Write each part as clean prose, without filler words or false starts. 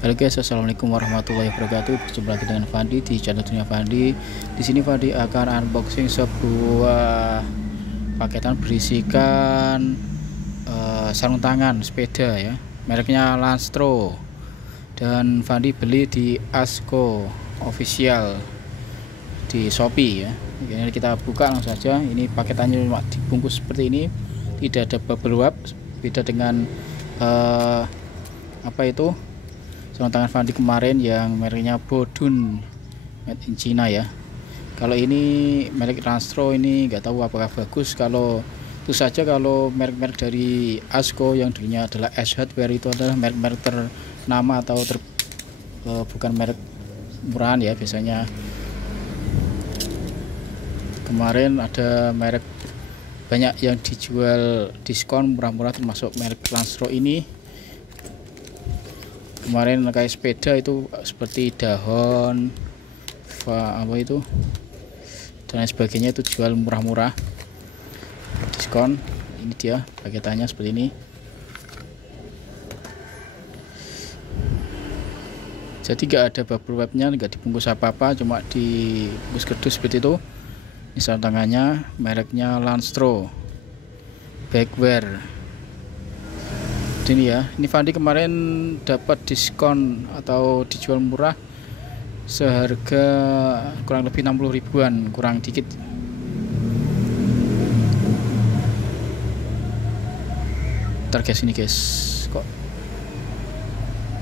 Halo guys, assalamualaikum warahmatullahi wabarakatuh. Berjumpa lagi dengan Fandi di channel Dunia Fandi. Di sini Fandi akan unboxing sebuah paketan berisikan sarung tangan sepeda ya, mereknya Lanstro, dan Fandi beli di Asko Official di Shopee ya. Ini kita buka langsung saja. Ini paketannya cuma dibungkus seperti ini, tidak ada bubble wrap, beda dengan sarung tangan Fandi kemarin yang mereknya Bodun, made in China ya. Kalau ini merek Lanstro, ini nggak tahu apakah bagus. Kalau itu saja, kalau merek-merek dari Asko yang dulunya adalah S Hardware itu adalah merek-merek ternama atau bukan merek murahan ya. Biasanya kemarin ada merek banyak yang dijual diskon murah-murah, termasuk merek Lanstro ini. Kemarin kayak sepeda itu seperti dahon dan lain sebagainya, itu jual murah-murah diskon. Ini dia paketannya seperti ini. Jadi gak ada bubble wrapnya, gak dibungkus apa-apa, cuma dibungkus kardus seperti itu. Ini sarung tangannya, mereknya Lanstro Bagwear. Ini ya, ini Fandi kemarin dapat diskon atau dijual murah seharga kurang lebih 60 ribuan, kurang dikit. Ntar guys, ini guys, kok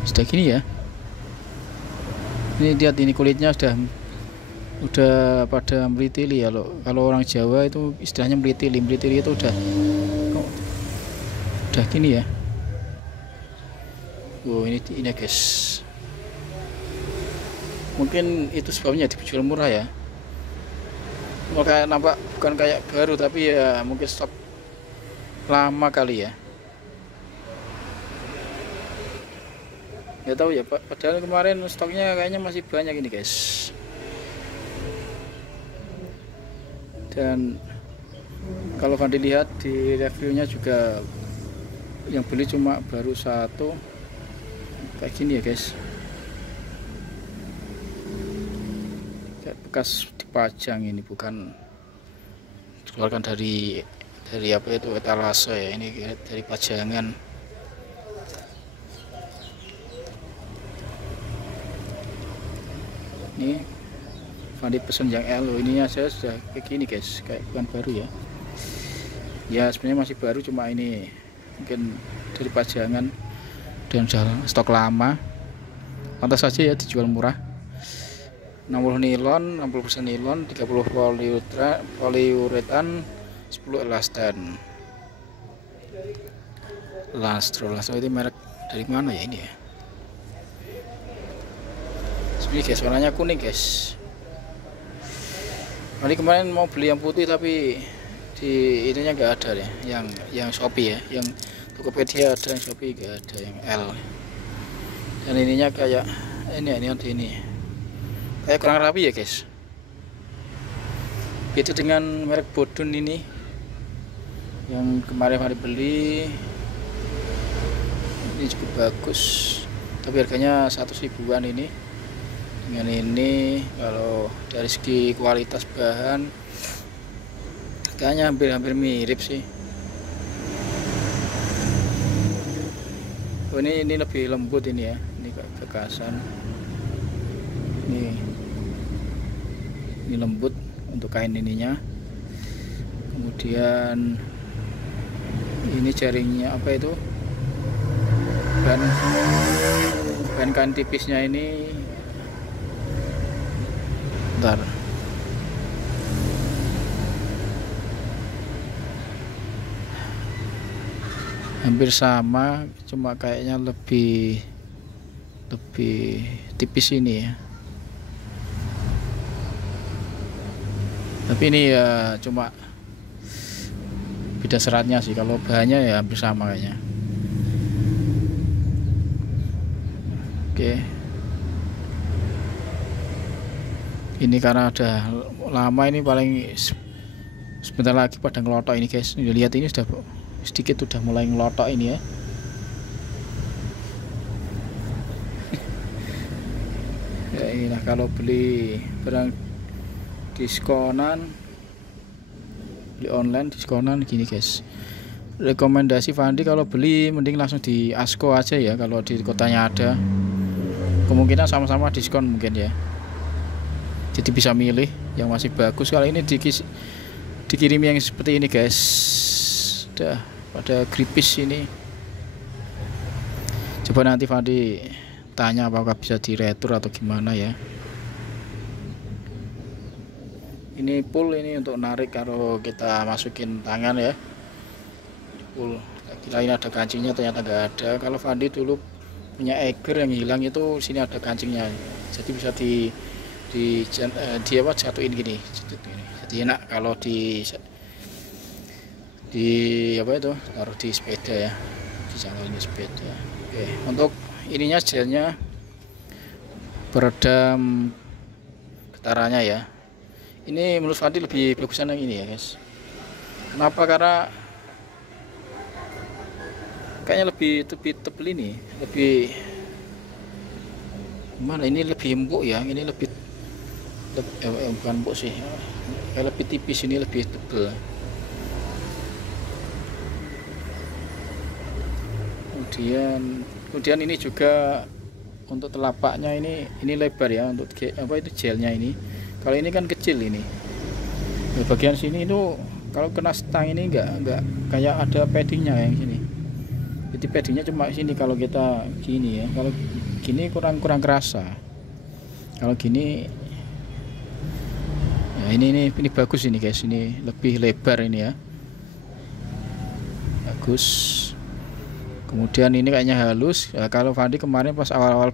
sudah gini ya. Ini lihat, ini kulitnya udah pada melitili ya. Kalau orang Jawa itu istilahnya melitili itu udah gini ya. Oh, ini guys, mungkin itu sebabnya dijual murah ya. Kayak nampak bukan kayak baru, tapi ya mungkin stok lama kali ya. Nggak tahu ya Pak, padahal kemarin stoknya kayaknya masih banyak ini guys. Dan kalau Fandi lihat di reviewnya juga, yang beli cuma baru satu. Kayak gini ya guys, kayak bekas dipajang. Ini bukan dikeluarkan dari apa itu, etalase ya, ini dari pajangan. Ini Fandi pesen yang L, ini aja sudah kayak gini guys, kayak bukan baru ya. Ya sebenarnya masih baru, cuma ini mungkin dari pajangan dan sudah stok lama. Pantas saja ya dijual murah. 60 nilon, 60% nilon, 30 poliuretan, 10 elastan. Lanstro itu merek dari mana ya ini ya? Sebenarnya guys, warnanya kuning guys. Nanti kemarin mau beli yang putih, tapi di ininya nggak ada deh, yang Shopee ya, yang Tokopedia ada, yang Shopee gak ada, yang L. Dan ininya kayak ini kayak kurang rapi ya guys. Beda dengan merek Bodun ini yang kemarin hari beli. Ini cukup bagus, tapi harganya 100 ribuan ini. Dengan ini, kalau dari segi kualitas bahan kayaknya hampir mirip sih. Oh, ini lebih lembut ini ya, ini kayak bekasan. Ini lembut untuk kain ininya. Kemudian ini jaringnya apa itu, ban kain tipisnya ini. Bentar, hampir sama, cuma kayaknya lebih tipis ini ya. Tapi ini ya cuma beda seratnya sih, kalau bahannya ya hampir sama kayaknya. Oke, ini karena udah lama, ini paling sebentar lagi pada ngelotok ini guys. Lihat, ini sudah sedikit udah mulai ngelotok ini ya. kayak inilah kalau beli barang diskonan, beli online diskonan gini guys. Rekomendasi Fandi kalau beli mending langsung di Asko aja ya, kalau di kotanya ada, kemungkinan sama-sama diskon mungkin ya, jadi bisa milih yang masih bagus. Kalau ini dikirim yang seperti ini guys, udah pada gripis ini. Coba nanti Fandi tanya apakah bisa diretur atau gimana ya. Ini pull ini untuk narik kalau kita masukin tangan ya, pull. Kirain ada kancingnya, ternyata nggak ada. Kalau Fandi dulu punya Eiger yang hilang itu, sini ada kancingnya, jadi bisa di jatuhin gini. Jadi enak kalau di apa itu, taruh di sepeda ya, di jalan ini sepeda. Oke, untuk ininya gelnya peredam getarannya ya. Ini menurut Fandi lebih bagusan yang ini ya guys. Kenapa? Karena kayaknya lebih tebel ini, lebih mana ini, lebih empuk ya. Ini lebih bukan empuk sih, kayak lebih tipis, ini lebih tebel. Kemudian ini juga untuk telapaknya ini lebar ya, untuk apa itu gelnya ini. Kalau ini kan kecil ini. Di bagian sini itu kalau kena stang ini enggak kayak ada paddingnya yang sini. Jadi paddingnya cuma sini kalau kita gini ya. Kalau gini kurang kerasa. Kalau gini ya, ini bagus ini guys. Ini lebih lebar ini ya. Bagus. Kemudian ini kayaknya halus. Ya, kalau Fandi kemarin pas awal-awal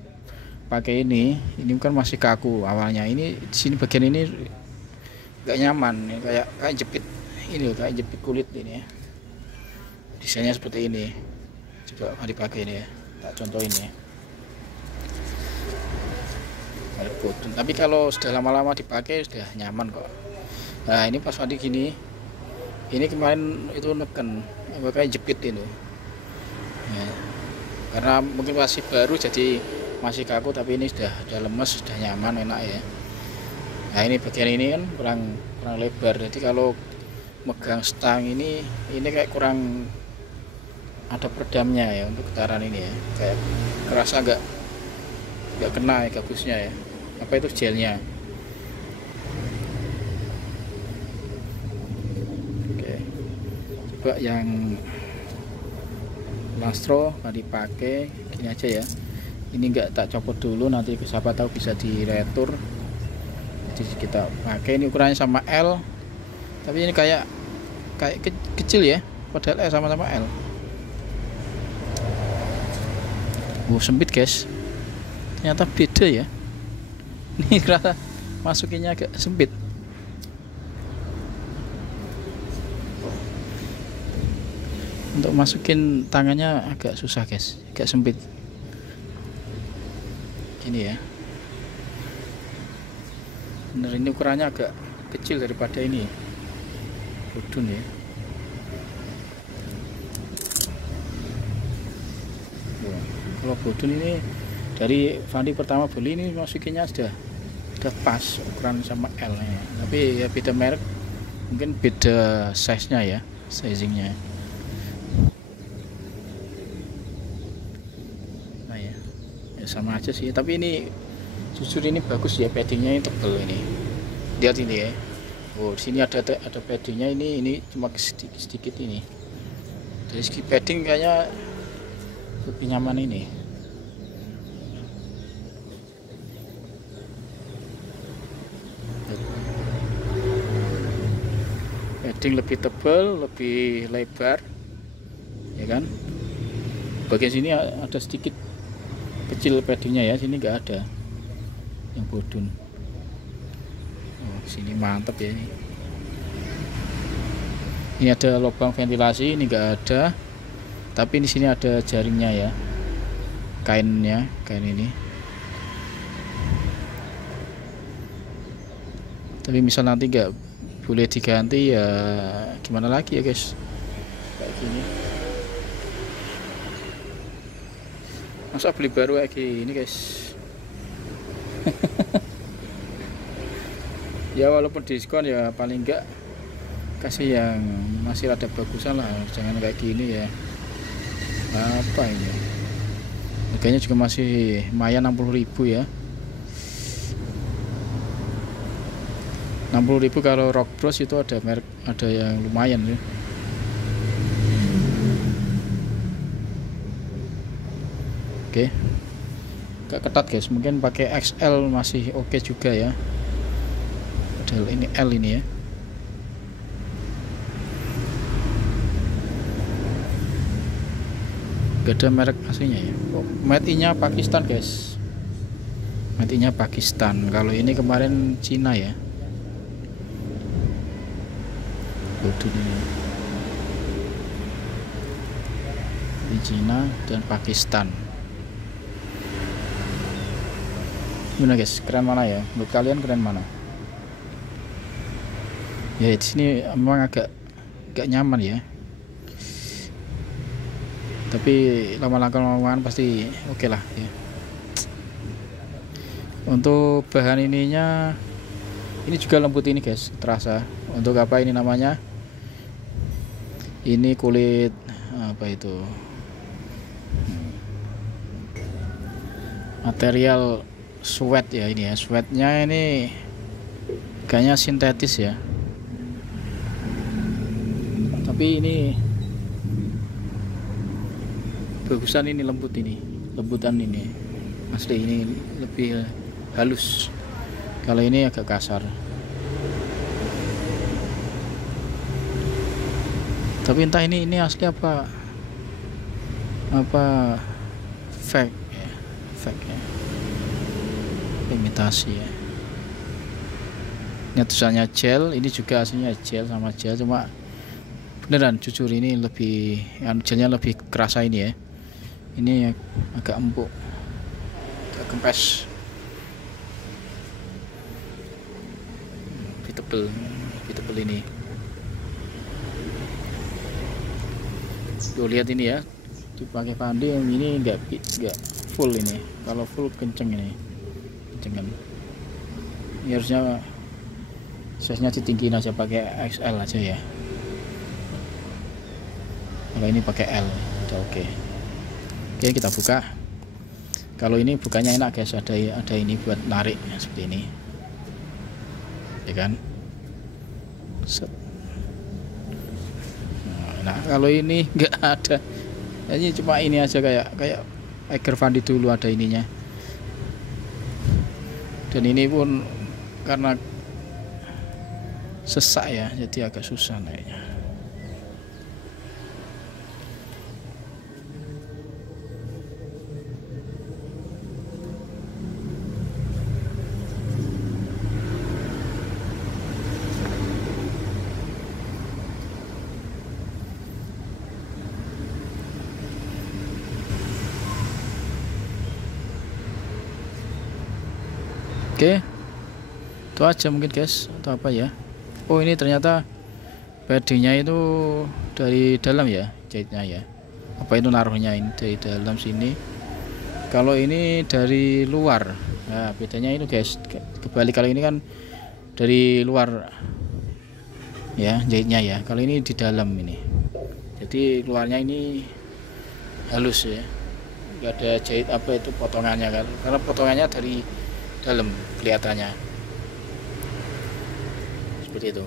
pakai ini kan masih kaku awalnya. Ini di sini bagian ini nggak nyaman, ini kayak jepit ini loh, kayak jepit kulit ini ya. Desainnya seperti ini. Coba dipakai ini ya, tak contohin ya. Tapi kalau sudah lama-lama dipakai sudah nyaman kok. Nah ini pas Fandi gini, ini kemarin itu neken kayak jepit itu ya. Karena mungkin masih baru jadi masih kaku, tapi ini sudah lemes, sudah nyaman, enak ya. Nah ini bagian ini kan kurang lebar, jadi kalau megang stang ini kayak kurang ada peredamnya ya untuk getaran ini ya, kayak kerasa nggak kena ya gabusnya ya, apa itu gelnya. Oke, coba yang Lastro tadi pakai gini aja ya. Ini enggak tak copot dulu, nanti siapa tahu bisa diretur. Jadi kita pakai, ini ukurannya sama L, tapi ini kayak kecil ya, padahal sama-sama L. Sempit guys, ternyata beda ya. Ini kerasa masukinnya agak sempit. Untuk masukin tangannya agak susah guys, agak sempit. Ini ya, bener ini ukurannya agak kecil daripada ini bodun ya. Kalau bodun ini dari Fandi pertama beli ini masukinnya sudah pas ukuran sama L ya. Tapi ya beda merek, mungkin beda size nya ya, sizingnya. Sama aja sih, tapi ini jujur ini bagus ya, paddingnya ini tebel ini. Lihat ini ya. Oh, di sini ada paddingnya, ini cuma sedikit ini. Dari segi padding kayaknya lebih nyaman ini. Padding lebih tebal, lebih lebar, ya kan? Bagian sini ada sedikit kecil paddingnya ya, sini nggak ada yang bodun. Oh, sini mantap ya ini. Ini ada lubang ventilasi, ini nggak ada, tapi di sini ada jaringnya ya, kain ini. Tapi misal nanti nggak boleh diganti ya gimana lagi ya guys, kayak gini. Masa beli baru kayak gini guys. Ya walaupun diskon ya paling enggak kasih yang masih ada bagusan lah, jangan kayak gini ya. Apa ini, harganya juga masih lumayan 60.000 ya. 60.000 kalau Rock Bros itu ada merek, ada yang lumayan ya. Oke, agak ketat guys, mungkin pakai XL masih oke juga ya, padahal ini L ini ya. Gak ada merek aslinya ya. Oh, made in nya Pakistan guys, made in nya Pakistan. Kalau ini kemarin Cina ya. Di Cina dan Pakistan. Gimana guys, keren mana ya? Menurut kalian keren mana? Ya di sini memang agak nyaman ya. Tapi lama-lama pasti oke lah ya. Untuk bahan ininya, ini juga lembut ini guys, terasa. Untuk apa ini namanya? Ini kulit apa itu? Material sweat ya ini ya. Sweatnya ini kayaknya sintetis ya. Tapi ini bagusan, ini lembut, ini lembutan, ini asli ini lebih halus. Kalau ini agak kasar. Tapi entah ini asli apa fake ya, fake ya, imitasi ya. Ini tulisannya gel, ini juga aslinya gel, sama gel, cuma beneran jujur ini lebih, gelnya lebih kerasa ini ya. Ini agak empuk, agak kempes, lebih tebel ini. Tuh lihat ini ya, dipakai Fandi yang ini enggak full ini. Kalau full kenceng ini, kencengan. Ini harusnya size-nya ditinggiin aja, pakai XL aja ya. Kalau ini pakai L udah oke. Oke, kita buka. Kalau ini bukannya enak guys, ada ini buat narik seperti ini, ya kan? Set. Nah kalau ini nggak ada, ini cuma ini aja, kayak Eiger Fandi dulu ada ininya. Dan ini pun karena sesak ya, jadi agak susah naiknya. Oke, itu aja mungkin guys, atau apa ya. Oh ini ternyata paddingnya itu dari dalam ya, jahitnya ya. Apa itu naruhnya ini dari dalam sini. Kalau ini dari luar. Nah bedanya itu guys, kebalik. Kalau ini kan dari luar ya jahitnya ya, kalau ini di dalam ini. Jadi luarnya ini halus ya, nggak ada jahit apa itu potongannya kan, karena potongannya dari dalam kelihatannya seperti itu.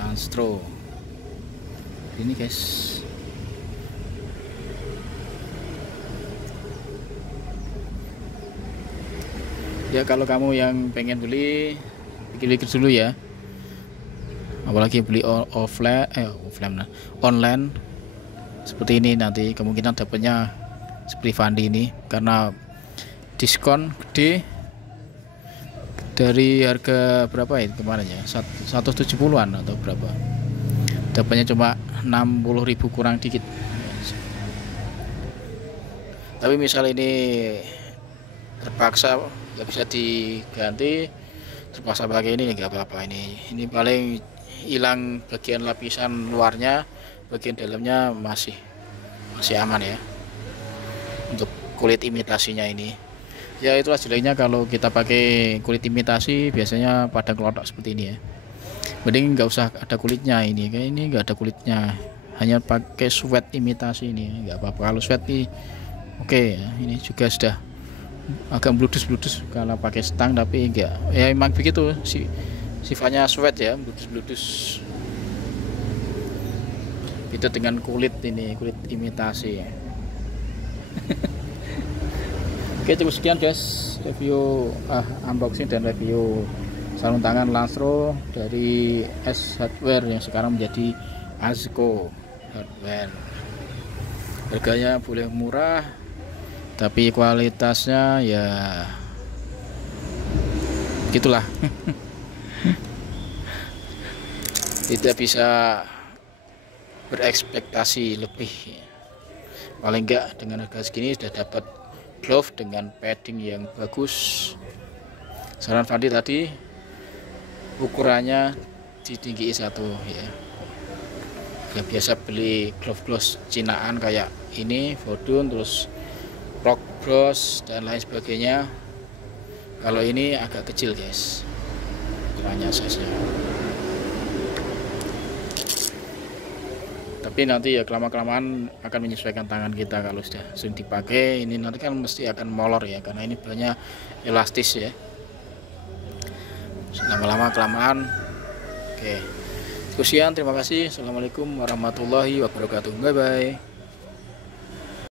Lanstro ini guys. Ya kalau kamu yang pengen beli, pikir-pikir dulu ya, apalagi beli offline online seperti ini, nanti kemungkinan dapatnya seperti Fandi ini karena diskon gede dari harga berapa ya kemarin ya, 170-an atau berapa, dapatnya cuma 60.000 kurang dikit. Tapi misal ini terpaksa nggak bisa diganti, terpaksa pakai ini nggak apa-apa. Ini paling hilang bagian lapisan luarnya, bagian dalamnya masih aman ya untuk kulit imitasinya ini. Ya itulah jeleknya kalau kita pakai kulit imitasi, biasanya pada kelotok seperti ini ya. Mending nggak usah ada kulitnya, ini kayak ini nggak ada kulitnya, hanya pakai sweat imitasi ini nggak apa-apa. Kalau sweat ini oke ya, ini juga sudah agak bludus kalau pakai stang, tapi enggak ya, emang begitu sifatnya sweat ya, bludus. Beda dengan kulit ini, kulit imitasi ya. Oke, cukup sekian guys review unboxing dan review sarung tangan Lastro dari S Hardware yang sekarang menjadi Azco Hardware. Harganya boleh murah, tapi kualitasnya ya gitulah. Tidak bisa berekspektasi lebih. Paling enggak dengan harga segini sudah dapat glove dengan padding yang bagus. Saran Fandi tadi ukurannya di tinggi satu ya. Yang biasa beli glove cinaan kayak ini, Vodun, terus Rock Bros dan lain sebagainya. Kalau ini agak kecil guys, ukurannya size-nya. Tapi nanti ya kelamaan akan menyesuaikan tangan kita. Kalau sudah sering dipakai ini nanti kan mesti akan molor ya, karena ini banyak elastis ya. Lama-lama kelamaan. Oke, sekian, terima kasih. Assalamualaikum warahmatullahi wabarakatuh. Bye bye.